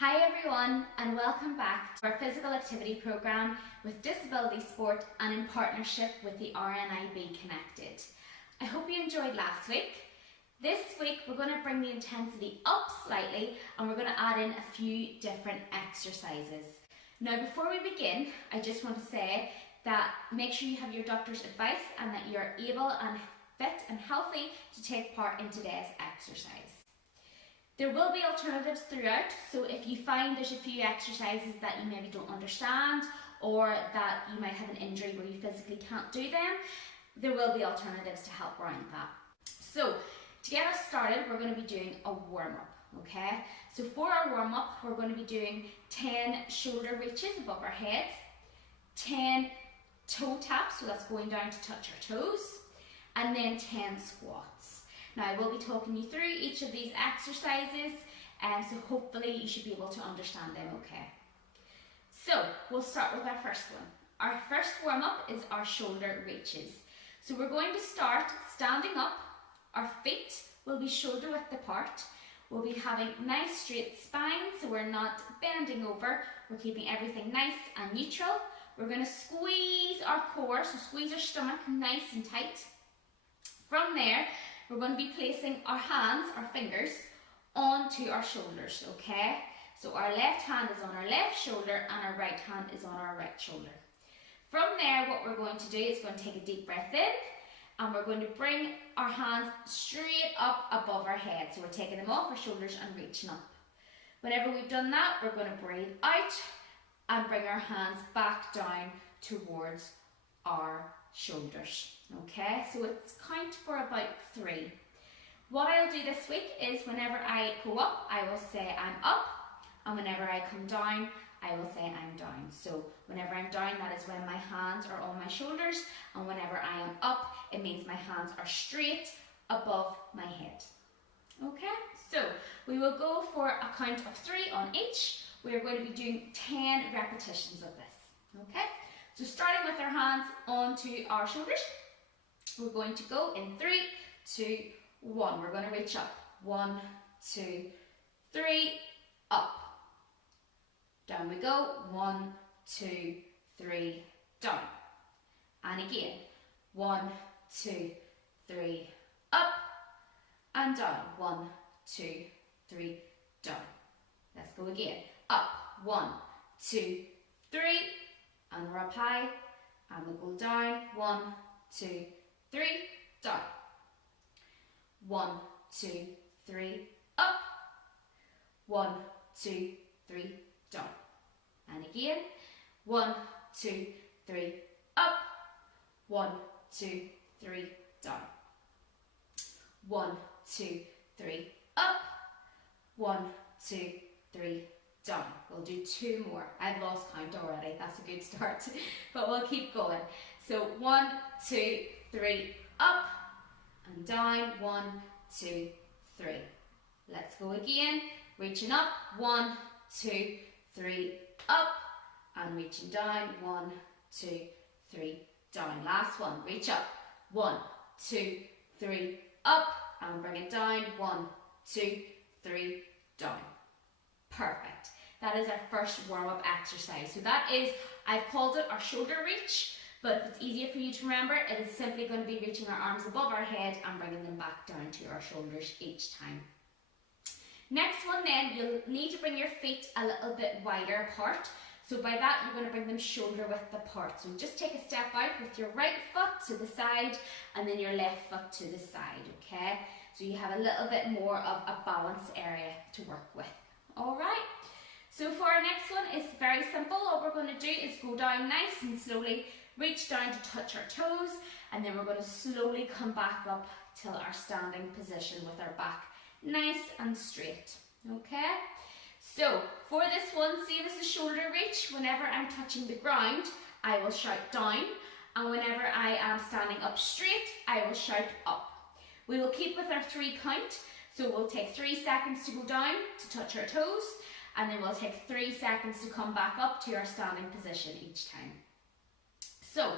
Hi everyone, and welcome back to our physical activity programme with Disability Sport and in partnership with the RNIB Connected. I hope you enjoyed last week. This week we're going to bring the intensity up slightly and we're going to add in a few different exercises. Now before we begin, I just want to say that make sure you have your doctor's advice and that you're able and fit and healthy to take part in today's exercise. There will be alternatives throughout, so if you find there's a few exercises that you maybe don't understand or that you might have an injury where you physically can't do them, there will be alternatives to help around that. So to get us started, we're going to be doing a warm-up, okay? So for our warm-up, we're going to be doing 10 shoulder reaches above our heads, 10 toe taps, so that's going down to touch our toes, and then 10 squats. Now I will be talking you through each of these exercises, so hopefully you should be able to understand them okay. So we'll start with our first one. Our first warm-up is our shoulder reaches. So we're going to start standing up. Our feet will be shoulder width apart. We'll be having nice straight spine, so we're not bending over. We're keeping everything nice and neutral. We're going to squeeze our core, so squeeze our stomach nice and tight. From there, we're going to be placing our hands, our fingers, onto our shoulders, okay? So our left hand is on our left shoulder and our right hand is on our right shoulder. From there, what we're going to do is going to take a deep breath in and we're going to bring our hands straight up above our head. So we're taking them off our shoulders and reaching up. Whenever we've done that, we're going to breathe out and bring our hands back down towards our shoulders. Okay, so it's count for about 3. What I'll do this week is whenever I go up, I will say I'm up, and whenever I come down, I will say I'm down. So whenever I'm down, that is when my hands are on my shoulders, and whenever I am up, it means my hands are straight above my head. Okay, so we will go for a count of 3 on each. We are going to be doing 10 repetitions of this. Okay, so starting with our hands onto our shoulders, we're going to go in 3, 2, 1. We're going to reach up. 1, 2, 3, up. Down we go. 1, 2, 3, down. And again. 1, 2, 3, up. And down. 1, 2, 3, down. Let's go again. Up. 1, 2, 3. And we're up high. And we'll go down. 1, 2, 3, down. 1, 2, 3, up. 1, 2, 3, down. And again. 1, 2, 3, up. 1, 2, 3, down. 1, 2, 3, up. 1, 2, 3, down. We'll do 2 more. I've lost count already. That's a good start. But we'll keep going. So 1, 2, 3, up and down. 1, 2, 3. Let's go again. Reaching up. 1, 2, 3, up and reaching down. 1, 2, 3, down. Last one. Reach up. 1, 2, 3, up and bring it down. 1, 2, 3, down. Perfect. That is our first warm-up exercise. So that is, I've called it our shoulder reach, but if it's easier for you to remember, it is simply going to be reaching our arms above our head and bringing them back down to our shoulders each time. Next one then, you'll need to bring your feet a little bit wider apart. So by that, you're going to bring them shoulder width apart. So just take a step out with your right foot to the side and then your left foot to the side, okay? So you have a little bit more of a balance area to work with. All right? So for our next one, it's very simple. All we're going to do is go down nice and slowly, reach down to touch our toes, and then we're going to slowly come back up till our standing position with our back nice and straight. Okay? So for this one, same as the shoulder reach, whenever I'm touching the ground, I will shout down, and whenever I am standing up straight, I will shout up. We will keep with our 3 count, so we'll take 3 seconds to go down to touch our toes, and then we'll take 3 seconds to come back up to our standing position each time. So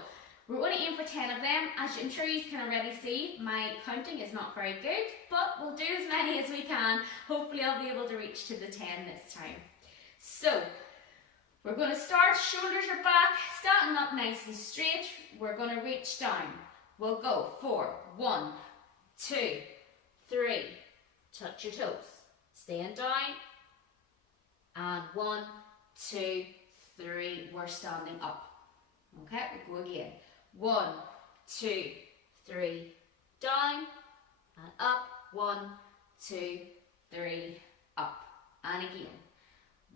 we're going to aim for 10 of them. As I'm sure you can already see, my counting is not very good, but we'll do as many as we can. Hopefully I'll be able to reach to the 10 this time. So we're going to start, shoulders are back, standing up nice and straight. We're going to reach down. We'll go for 1, 2, 3. Touch your toes. Stand down. And 1, 2, 3. We're standing up. Okay, we'll go again. 1, 2, 3. Down and up. 1, 2, 3. Up. And again.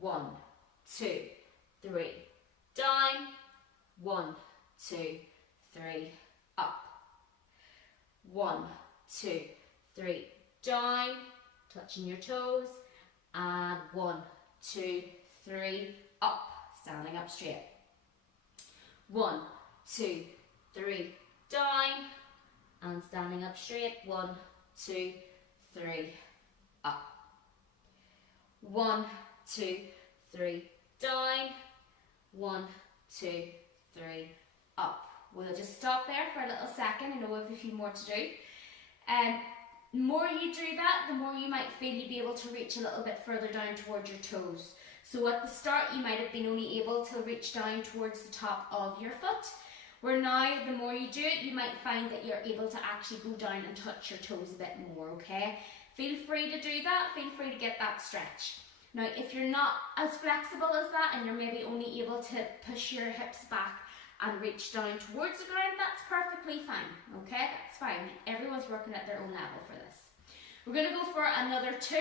1, 2, 3. Down. 1, 2, 3. Up. 1, 2, 3. Down. Touching your toes. And 1, 2, 3. Up. Standing up straight. 1, 2, 3. Down. And standing up straight. 1, 2, 3. Up. 1, 2, 3. Down. 1, 2, 3. Up. We'll just stop there for a little second. I know we have a few more to do. The more you do that, the more you might feel you'll be able to reach a little bit further down towards your toes. So at the start, you might have been only able to reach down towards the top of your foot. Where now, the more you do it, you might find that you're able to actually go down and touch your toes a bit more, okay? Feel free to do that. Feel free to get that stretch. Now, if you're not as flexible as that and you're maybe only able to push your hips back and reach down towards the ground, that's perfectly fine, okay? That's fine. Everyone's working at their own level for this. We're going to go for another 2,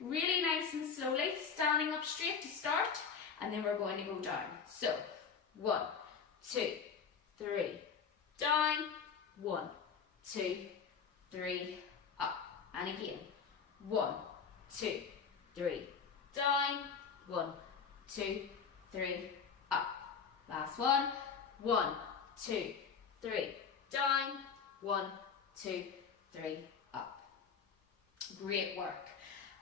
really nice and slowly, standing up straight to start, and then we're going to go down. So, 1, 2, 3, down, 1, 2, 3, up, and again, 1, 2, 3, down, 1, 2, 3, up. Last one. 1, 2, 3, down, 1, 2, 3, up. Great work.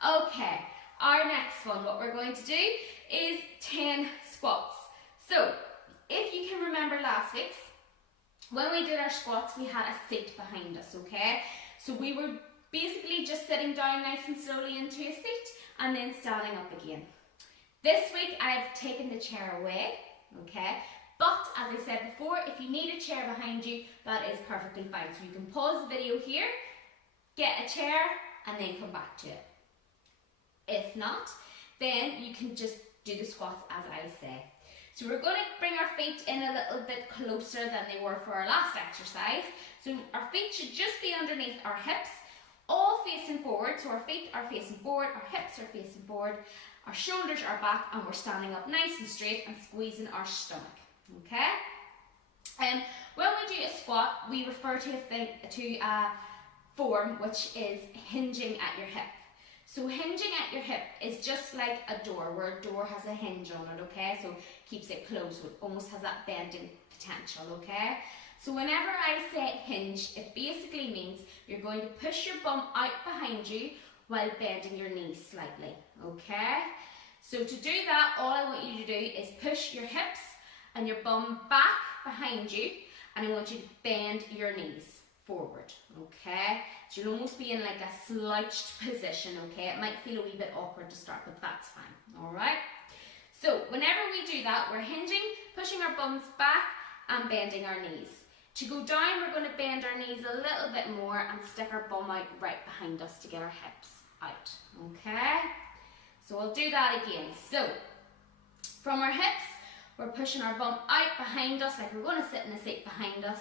Okay, our next one, what we're going to do is 10 squats. So, if you can remember last week's, when we did our squats, we had a seat behind us, okay? So we were basically just sitting down nice and slowly into a seat and then standing up again. This week, I've taken the chair away, okay? But, as I said before, if you need a chair behind you, that is perfectly fine. So you can pause the video here, get a chair, and then come back to it. If not, then you can just do the squats as I say. So we're going to bring our feet in a little bit closer than they were for our last exercise. So our feet should just be underneath our hips, all facing forward. So our feet are facing forward, our hips are facing forward, our shoulders are back, and we're standing up nice and straight and squeezing our stomach. Okay? When we do a squat, we refer to a form which is hinging at your hip. So hinging at your hip is just like a door, where a door has a hinge on it, okay? So keeps it closed, so it almost has that bending potential, okay? So whenever I say hinge, it basically means you're going to push your bum out behind you while bending your knees slightly, okay? So to do that, all I want you to do is push your hips and your bum back behind you, and I want you to bend your knees forward, okay? So you'll almost be in like a slouched position, okay? It might feel a wee bit awkward to start, but that's fine, all right? So whenever we do that, we're hinging, pushing our bums back and bending our knees. To go down, we're going to bend our knees a little bit more and stick our bum out right behind us to get our hips out, okay? So we'll do that again. So from our hips, we're pushing our bum out behind us like we're going to sit in a seat behind us.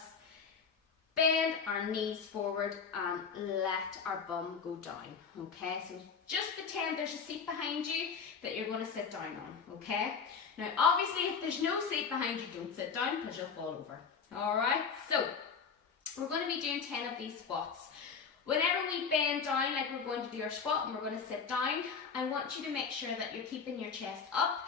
Bend our knees forward and let our bum go down, okay? So just pretend there's a seat behind you that you're going to sit down on, okay? Now obviously if there's no seat behind you, don't sit down because you'll fall over. Alright, so we're going to be doing 10 of these squats. Whenever we bend down like we're going to do our squat and we're going to sit down, I want you to make sure that you're keeping your chest up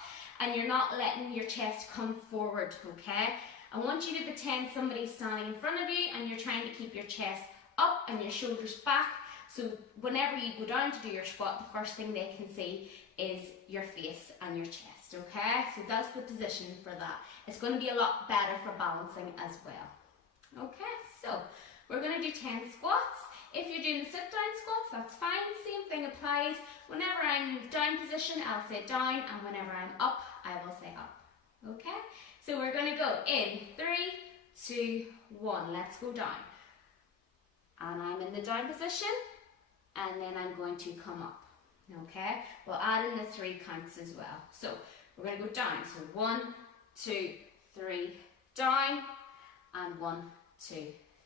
and you're not letting your chest come forward, okay? I want you to pretend somebody's standing in front of you and you're trying to keep your chest up and your shoulders back, so whenever you go down to do your squat, the first thing they can see is your face and your chest, okay? So that's the position for that. It's going to be a lot better for balancing as well. Okay, so we're going to do 10 squats. If you're doing the sit down squats, that's fine. Same thing applies. Whenever I'm in down position, I'll say down, and whenever I'm up, I will say up. Okay? So we're going to go in 3, 2, 1. Let's go down. And I'm in the down position, and then I'm going to come up. Okay? We'll add in the 3 counts as well. So we're going to go down. So 1, 2, 3, down, and 1, 2,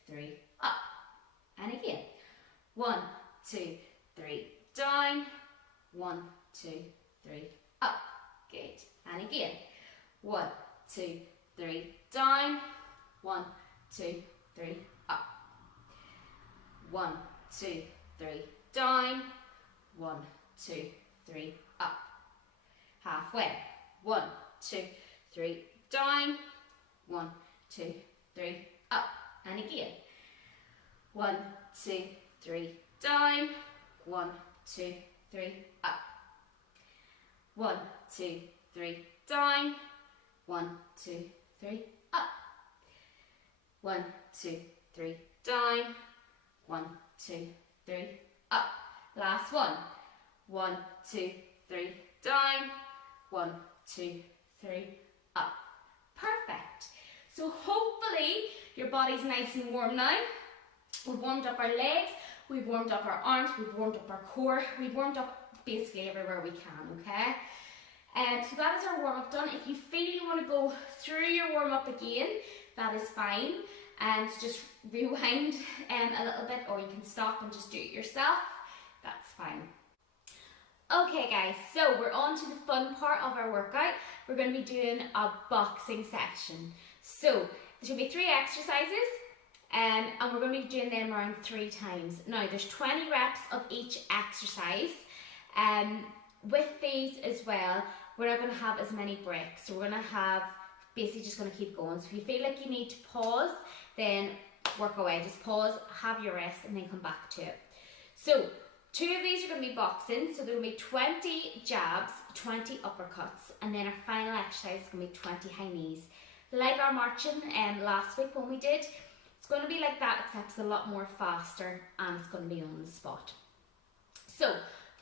3, up. And again, 1, 2, 3, down, 1, 2, 3, up. Good. And again, 1, 2, 3, down, 1, 2, 3, up. 1, 2, 3, down, 1, 2, 3, up. Halfway. 1, 2, 3, down, 1, 2, 3, up. And again. 1, 2, 3, down, 1, 2, 3, up. 1, 2, 3, down, 1, 2, 3, up. 1, 2, 3, down, 1, 2, 3, up. Last one. 1, 2, 3, down, 1, 2, 3, up. Perfect. So hopefully your body's nice and warm now. We've warmed up our legs, we've warmed up our arms, we've warmed up our core, we've warmed up basically everywhere we can, okay? So that is our warm-up done. If you feel you want to go through your warm-up again, that is fine. So just rewind a little bit, or you can stop and just do it yourself. That's fine. Okay guys, so we're on to the fun part of our workout. We're going to be doing a boxing session. So there should be 3 exercises. And we're going to be doing them around 3 times. Now there's 20 reps of each exercise. With these as well, we're not going to have as many breaks. So we're going to have, basically just going to keep going. So if you feel like you need to pause, then work away. Just pause, have your rest, and then come back to it. So 2 of these are going to be boxing. So there will be 20 jabs, 20 uppercuts, and then our final exercise is going to be 20 high knees. Like our marching last week when we did, it's going to be like that, except it's a lot more faster, and it's going to be on the spot. So,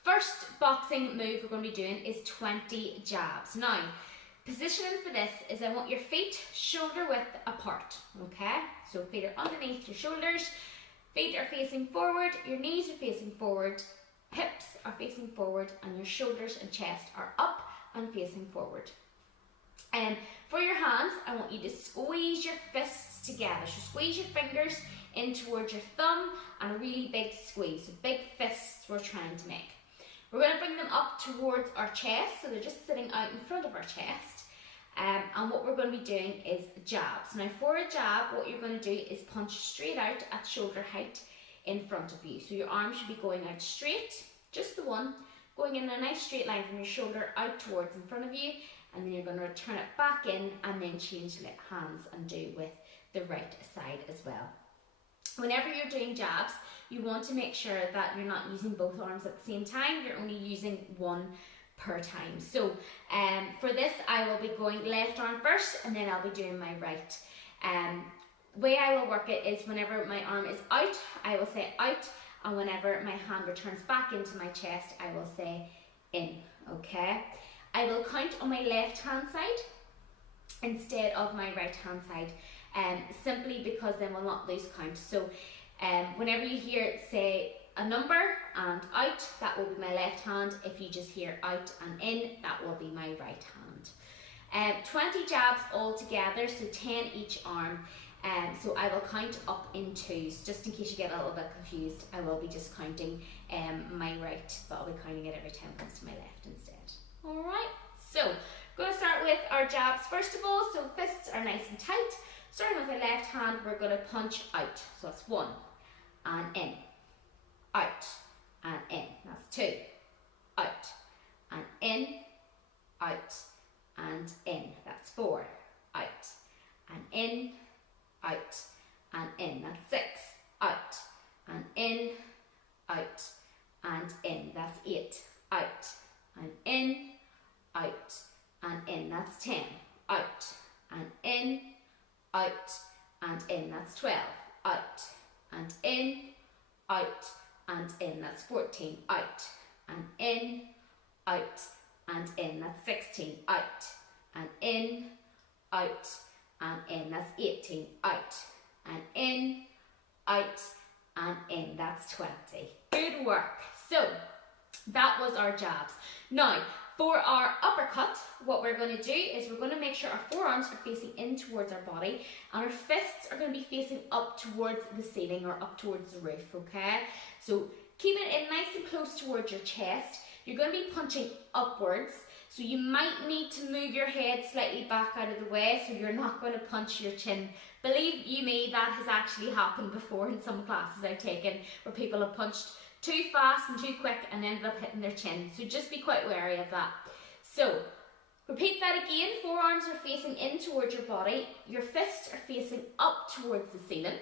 first boxing move we're going to be doing is 20 jabs. Now, positioning for this is I want your feet shoulder width apart, okay? So feet are underneath your shoulders, feet are facing forward, your knees are facing forward, hips are facing forward, and your shoulders and chest are up and facing forward. And for your hands, I want you to squeeze your fists together. So squeeze your fingers in towards your thumb and a really big squeeze. So big fists we're trying to make. We're going to bring them up towards our chest, so they're just sitting out in front of our chest. And what we're going to be doing is jabs. Now for a jab, what you're going to do is punch straight out at shoulder height in front of you. So your arm should be going out straight, just the one, going in a nice straight line from your shoulder out towards in front of you. And then you're going to return it back in and then change hands and do with the right side as well. Whenever you're doing jabs, you want to make sure that you're not using both arms at the same time. You're only using one per time. So for this, I will be going left arm first, and then I'll be doing my right. Way I will work it is whenever my arm is out, I will say out, and whenever my hand returns back into my chest, I will say in, okay? I will count on my left hand side instead of my right hand side, simply because then we'll not lose count. So whenever you hear say a number and out, that will be my left hand. If you just hear out and in, that will be my right hand. 20 jabs all together, so 10 each arm. So I will count up in 2s, just in case you get a little bit confused. I will be just counting my right, but I'll be counting it every time it comes to my left instead. Alright, so we're going to start with our jabs first of all. So fists are nice and tight. Starting with our left hand, we're going to punch out. So that's 1 and in, out and in. That's 2, out and in, out and in. That's 4, out and in, out and in. That's 6, out and in, out and in. That's 8, out and in, out and in. That's 10, out and in, out and in. That's 12, out and in, out, and in. That's 14, out, and in, out, and in. That's 16, out, and in, out, and in. That's 18, out, and in, out, and in. That's 20. Good work. So that was our jabs. Now, for our uppercut, what we're going to do is we're going to make sure our forearms are facing in towards our body and our fists are going to be facing up towards the ceiling or up towards the roof, okay? So keeping it in nice and close towards your chest. You're going to be punching upwards, so you might need to move your head slightly back out of the way so you're not going to punch your chin. Believe you me, that has actually happened before in some classes I've taken where people have punched too fast and too quick and ended up hitting their chin. So just be quite wary of that. So repeat that again. Forearms are facing in towards your body. Your fists are facing up towards the ceiling.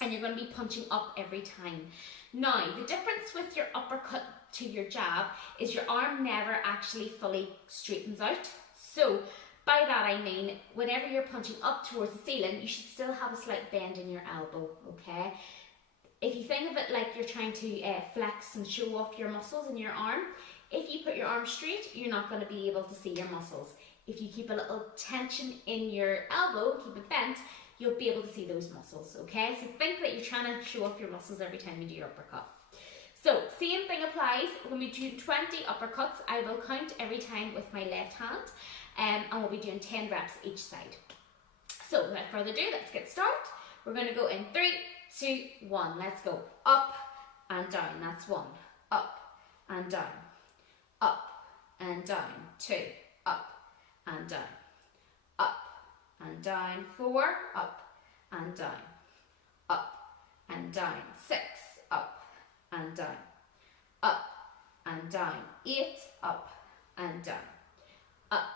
And you're going to be punching up every time. Now, the difference with your uppercut to your jab is your arm never actually fully straightens out. So by that I mean, whenever you're punching up towards the ceiling, you should still have a slight bend in your elbow, okay? If you think of it like you're trying to flex and show off your muscles in your arm, if you put your arm straight, you're not going to be able to see your muscles. If you keep a little tension in your elbow, keep it bent, you'll be able to see those muscles, okay? So think that you're trying to show off your muscles every time you do your uppercut. So, same thing applies. When we do 20 uppercuts, I will count every time with my left hand, and we'll be doing 10 reps each side. So, without further ado, let's get started. We're going to go in 3, 2, 1. Let's go. Up and down. That's 1. Up and down. Up and down. 2. Up and down. Up and down. 4. Up and down. Up and down. 6. Up and down. Up and down. 8. Up and down. Up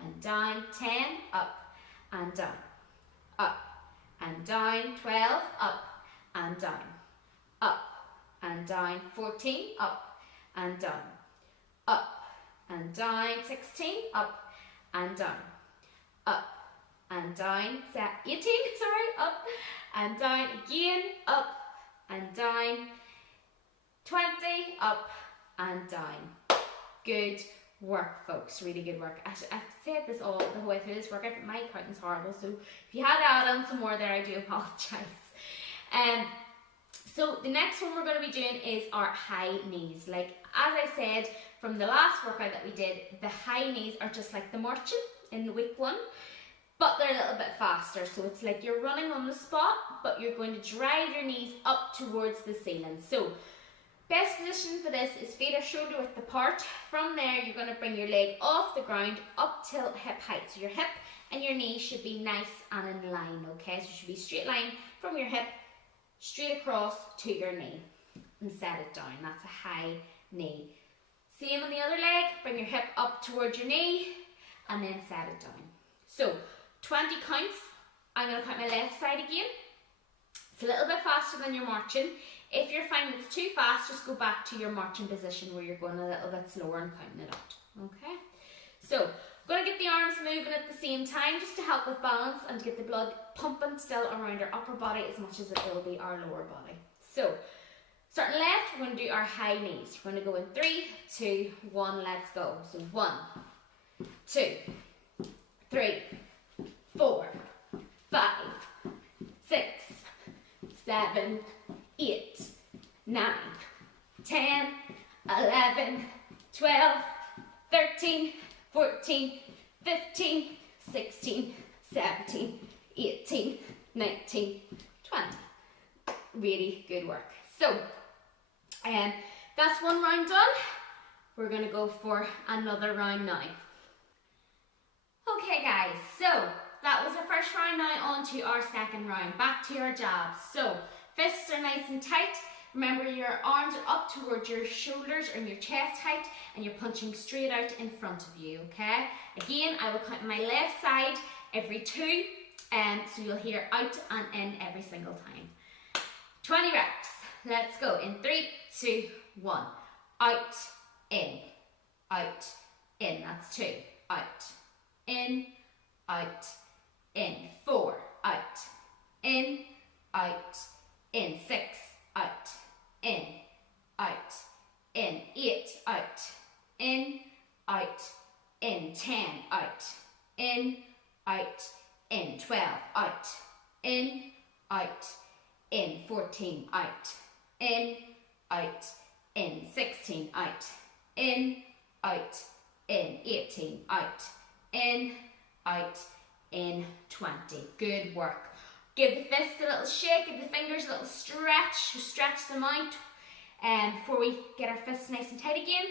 and down. 10. Up and down. Up and down. 12. Up and down. Up and down. 14. Up and down. Up and down. 16. Up and down. Up and down. 18. Sorry. Up and down. Again. Up and down. 20. Up and down. Good work, folks. Really good work. I've said this all the whole way through this workout, but my counting's horrible, so if you had to add on some more there, I do apologise. So the next one we're going to be doing is our high knees. Like, as I said from the last workout that we did, the high knees are just like the marching in week 1, but they're a little bit faster. So it's like you're running on the spot, but you're going to drive your knees up towards the ceiling. So best position for this is feet are shoulder width apart. From there, you're going to bring your leg off the ground up till hip height. So your hip and your knee should be nice and in line, okay? So it should be straight line from your hip straight across to your knee and set it down. That's a high knee. Same on the other leg, bring your hip up towards your knee and then set it down. So 20 counts. I'm going to count my left side again. It's a little bit faster than you're marching. If you're finding it's too fast, just go back to your marching position where you're going a little bit slower and counting it out. Okay? So, I'm going to get the arms moving at the same time just to help with balance and to get the blood pumping still around our upper body as much as it will be our lower body. So, starting left, we're going to do our high knees. We're going to go in 3, 2, 1, let's go. So 1, 2, 3, 4, 5, 6, 7, 8, 9, 10, 11, 12, 13, 14, 15, 16, 17, 18, 19, 20. Really good work. So, that's one round done. We're going to go for another round now. Okay guys, so that was our first round. Now on to our second round. Back to our jabs. So, fists are nice and tight. Remember, your arms are up towards your shoulders or your chest height and you're punching straight out in front of you, okay? Again, I will count my left side every 2, so you'll hear out and in every single time. 20 reps. Let's go. In 3, 2, 1. Out, in, out, in. That's 2. Out, in, 4, out, in, 6, out, in, out, in, 16, out, in, out, in, 18, out, in, 20. Good work. Give the fists a little shake, give the fingers a little stretch them out before we get our fists nice and tight again.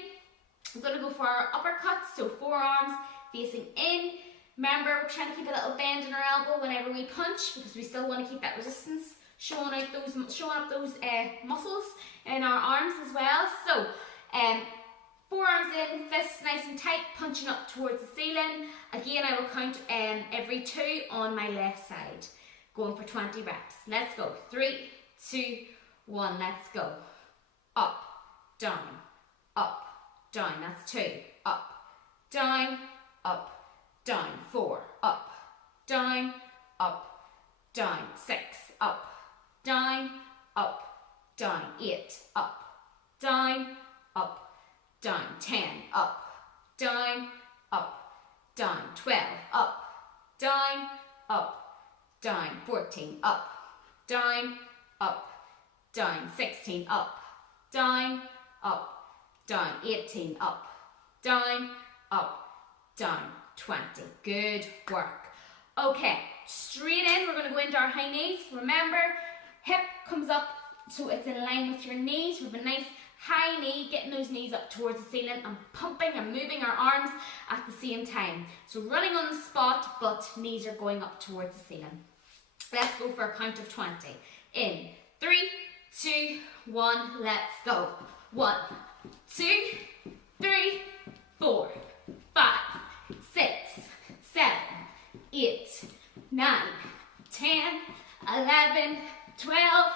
We're going to go for our uppercuts, so forearms facing in. Remember, we're trying to keep a little bend in our elbow whenever we punch because we still want to keep that resistance, showing up those muscles in our arms as well. So, forearms in, fists nice and tight, punching up towards the ceiling. Again, I will count every 2 on my left side. Going for 20 reps. Let's go. 3, 2, 1. Let's go. Up, down, up, down. That's 2. Up, down, up, down. 4. Up, down, 6. Up, down, 8. Up, down, 10. Up, down, 12. Up, down, 14. Up, down, 16. Up, down, 18. Up, down, 20. Good work. Okay, straight in, we're going to go into our high knees. Remember, hip comes up so it's in line with your knees. We have a nice high knee, getting those knees up towards the ceiling and pumping and moving our arms at the same time. So running on the spot, but knees are going up towards the ceiling. Let's go for a count of 20. In 3, 2, 1, let's go. 1, 2, 3, 4, 5, 6, 7, 8, 9, 10, 11, 12,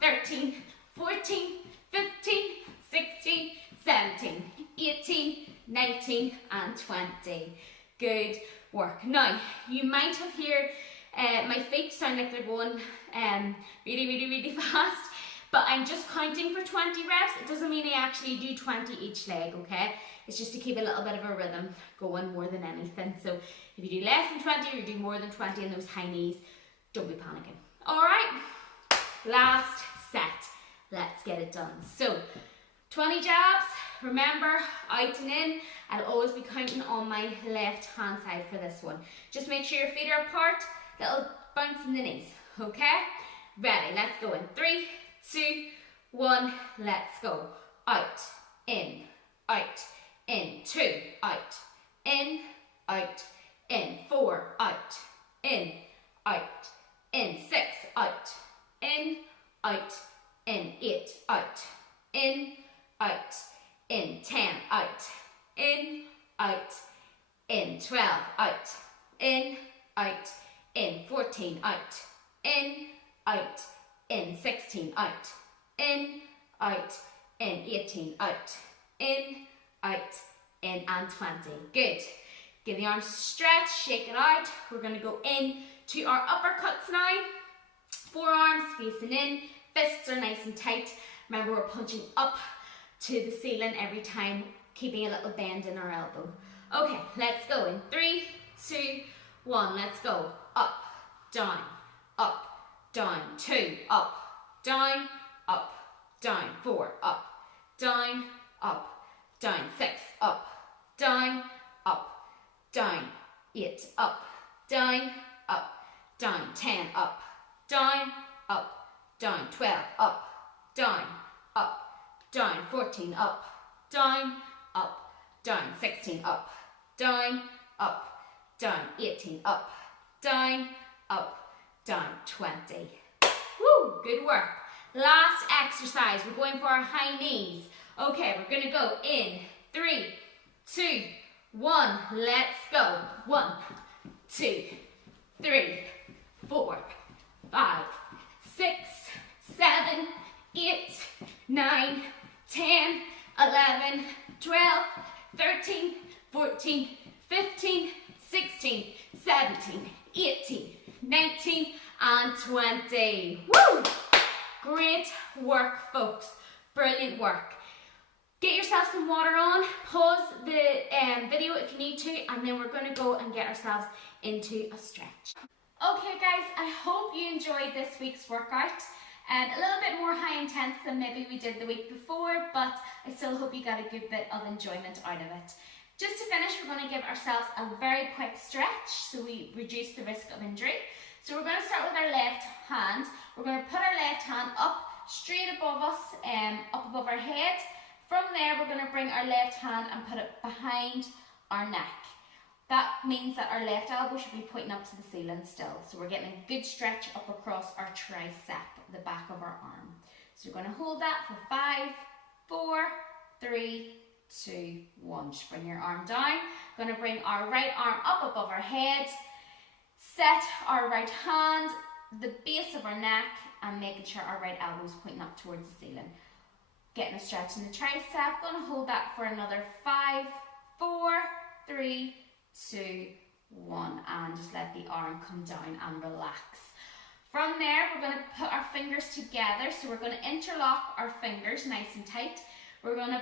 13, 14, 15, 16, 17, 18, 19 and 20. Good work. Now, you might have heard my feet sound like they're going really fast, but I'm just counting for 20 reps. It doesn't mean I actually do 20 each leg, okay? It's just to keep a little bit of a rhythm going more than anything. So if you do less than 20 or you do more than 20 in those high knees, don't be panicking. All right, last set. Let's get it done. So 20 jabs. Remember, out and in. I'll always be counting on my left hand side for this one. Just make sure your feet are apart. Little bounce in the knees. Okay? Ready. Let's go in 3, 2, 1. Let's go. Out, in, 2, out, in, 4, out, in, 6, out, in, 8, out, in, 10, out, in, 12, out, in, 14, out, in, 16, out, in, 18, out, in, and 20. Good. Give the arms a stretch, shake it out. We're going to go in to our uppercuts now. Forearms facing in, fists are nice and tight. Remember, we're punching up to the ceiling every time, keeping a little bend in our elbow. Okay, let's go in 3, 2, 1. Let's go. Up, down, 2, up, down, 4, up, down, 6, up, down, 8, up, down, 10, up, down, 12, up, down, 14, up, down, 16, up, down, 18, up, down, 20. Woo, good work. Last exercise, we're going for our high knees. Okay, we're gonna go in 3, 2, 1, let's go. 1, 2, 3, 4, 5, 6, 7, 8, 9, 10, 11, 12, 13, 14, 15, 16, 17, 18, 19, and 20. Woo! Great work, folks. Brilliant work. Get yourself some water on, pause the video if you need to, and then we're going to go and get ourselves into a stretch. Okay guys, I hope you enjoyed this week's workout. A little bit more high intense than maybe we did the week before, but I still hope you got a good bit of enjoyment out of it. Just to finish, we're going to give ourselves a very quick stretch so we reduce the risk of injury. So we're going to start with our left hand. We're going to put our left hand up straight above us, up above our head. From there, we're going to bring our left hand and put it behind our neck. That means that our left elbow should be pointing up to the ceiling still. So we're getting a good stretch up across our tricep, the back of our arm. So we're going to hold that for 5, 4, 3, 2, 1. Just bring your arm down. We're going to bring our right arm up above our head. Set our right hand, the base of our neck, and making sure our right elbow is pointing up towards the ceiling. Getting a stretch in the tricep. Going to hold that for another 5, 4, 3, 2, 1, and just let the arm come down and relax. From there, we're going to put our fingers together. So we're going to interlock our fingers nice and tight. We're going to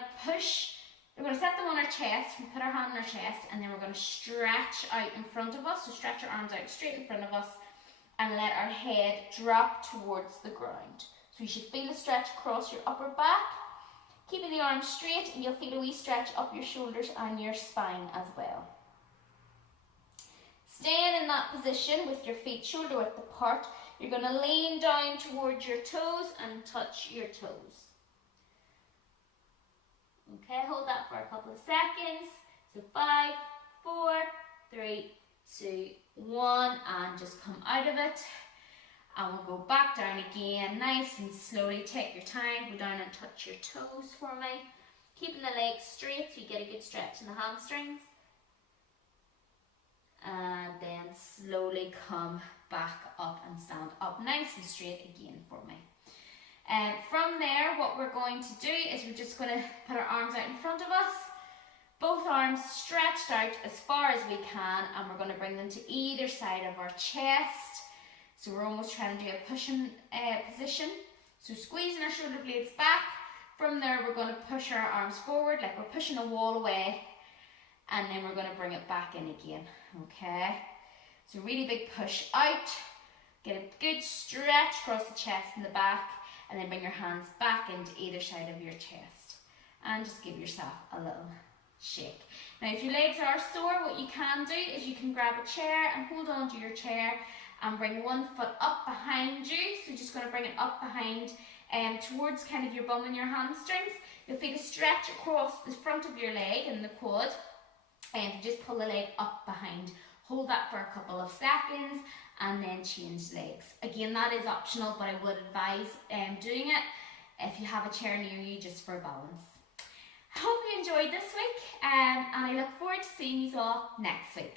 set them on our chest. We put our hand on our chest, and then we're going to stretch out in front of us. So stretch our arms out straight in front of us and let our head drop towards the ground. So you should feel a stretch across your upper back. Keeping the arms straight, and you'll feel a wee stretch up your shoulders and your spine as well. Staying in that position with your feet shoulder width apart, you're going to lean down towards your toes and touch your toes. Okay, hold that for a couple of seconds. So 5, 4, 3, 2, 1, and just come out of it. And we'll go back down again, nice and slowly. Take your time, go down and touch your toes for me. Keeping the legs straight so you get a good stretch in the hamstrings. And then slowly come back up and stand up nice and straight again for me. From there, what we're going to do is we're just going to put our arms out in front of us. Both arms stretched out as far as we can, and we're going to bring them to either side of our chest. So we're almost trying to do a pushing position. So squeezing our shoulder blades back. From there, we're going to push our arms forward like we're pushing a wall away. And then we're going to bring it back in again, okay? So really big push out, get a good stretch across the chest and the back, and then bring your hands back into either side of your chest. And just give yourself a little shake. Now if your legs are sore, what you can do is you can grab a chair and hold on to your chair and bring one foot up behind you. So just going to bring it up behind towards kind of your bum and your hamstrings. You'll feel a stretch across the front of your leg and the quad. And just pull the leg up behind. Hold that for a couple of seconds and then change legs. Again, that is optional, but I would advise doing it if you have a chair near you just for balance. I hope you enjoyed this week and I look forward to seeing you all next week.